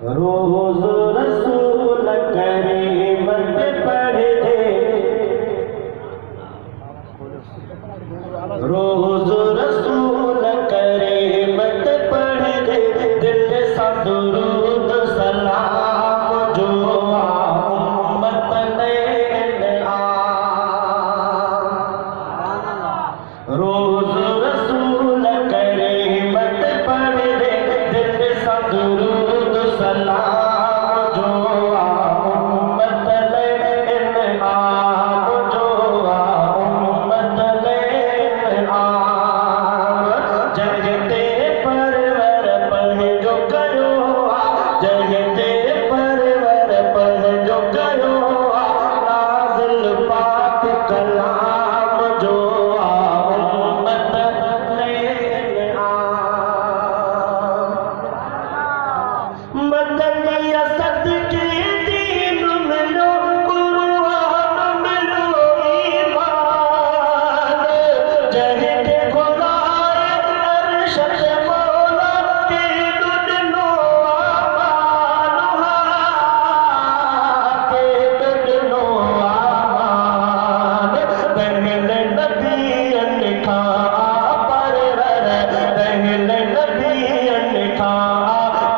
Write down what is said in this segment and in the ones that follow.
रोज रसूल करीमत पढ़ दे, रोज रसूल करीमत पढ़ दे, दिल सा दुरूद सलाम जो उम्मत ने आ। रोज रसूल करीमत पढ़ दे, दिल सा दुरूद सलाम जो उम्मत ने आ, जो उम्मत ने आ। जगते परवर पढ़ जो करो, जगते परवर पढ़ जो करो, नाज़िल पाक कलाम जो उम्मत ने आ। मदनी असद के दीन मिलो, कुर्बान मिलो ईमान, जह के खुदाए अरशद मौला के दुदनो आमान, के दुदनो आमान। पहले नबियन का परवर, पहले नबियन का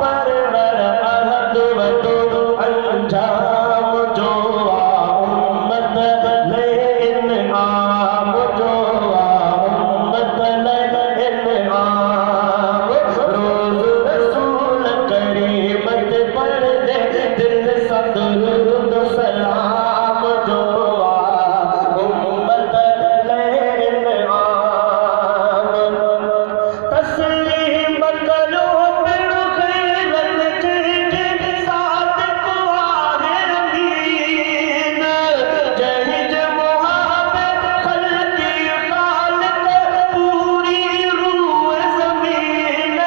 परवर, अहद वदो अंजाम जो उम्मत ले इनाम, जो उम्मत ले इनाम। रोज रसूल करीमत पढ़ दे, दिल सा दुरूद सलाम जो उम्मत ले इनाम। तस्लीम करो बिनु खिलत के साथ कुआर अमीन, जहिज मुहाबत खल्की खालिक पूरी रूह ज़मीन,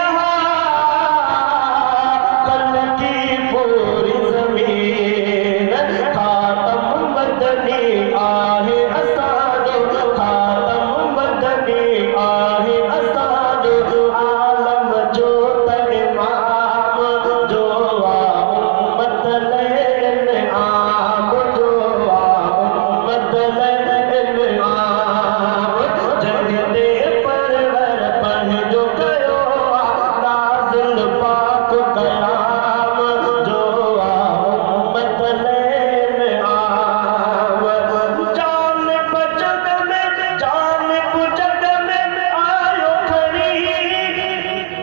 खल्की पूरी ज़मीन। खातम मदनी आहे असादो, खातम मदनी आहे असादो, आलम जो इमाम जो उम्मत ले आम, जो उम्मत ले आम। जगते परवर पढ़ जो करो, नाज़िल पाक कलाम जो उम्मत ले आम। जान बजग में, जान बुजग में आयो खड़ी,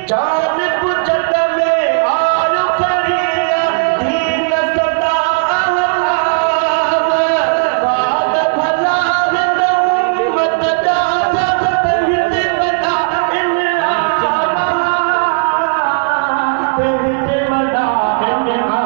जान बुजग में आयो खड़ी, दीन सदा अहलाम। वाद भला है उम्मत दादा, पहले बता इन्हाम, पहले बता इन्हाम।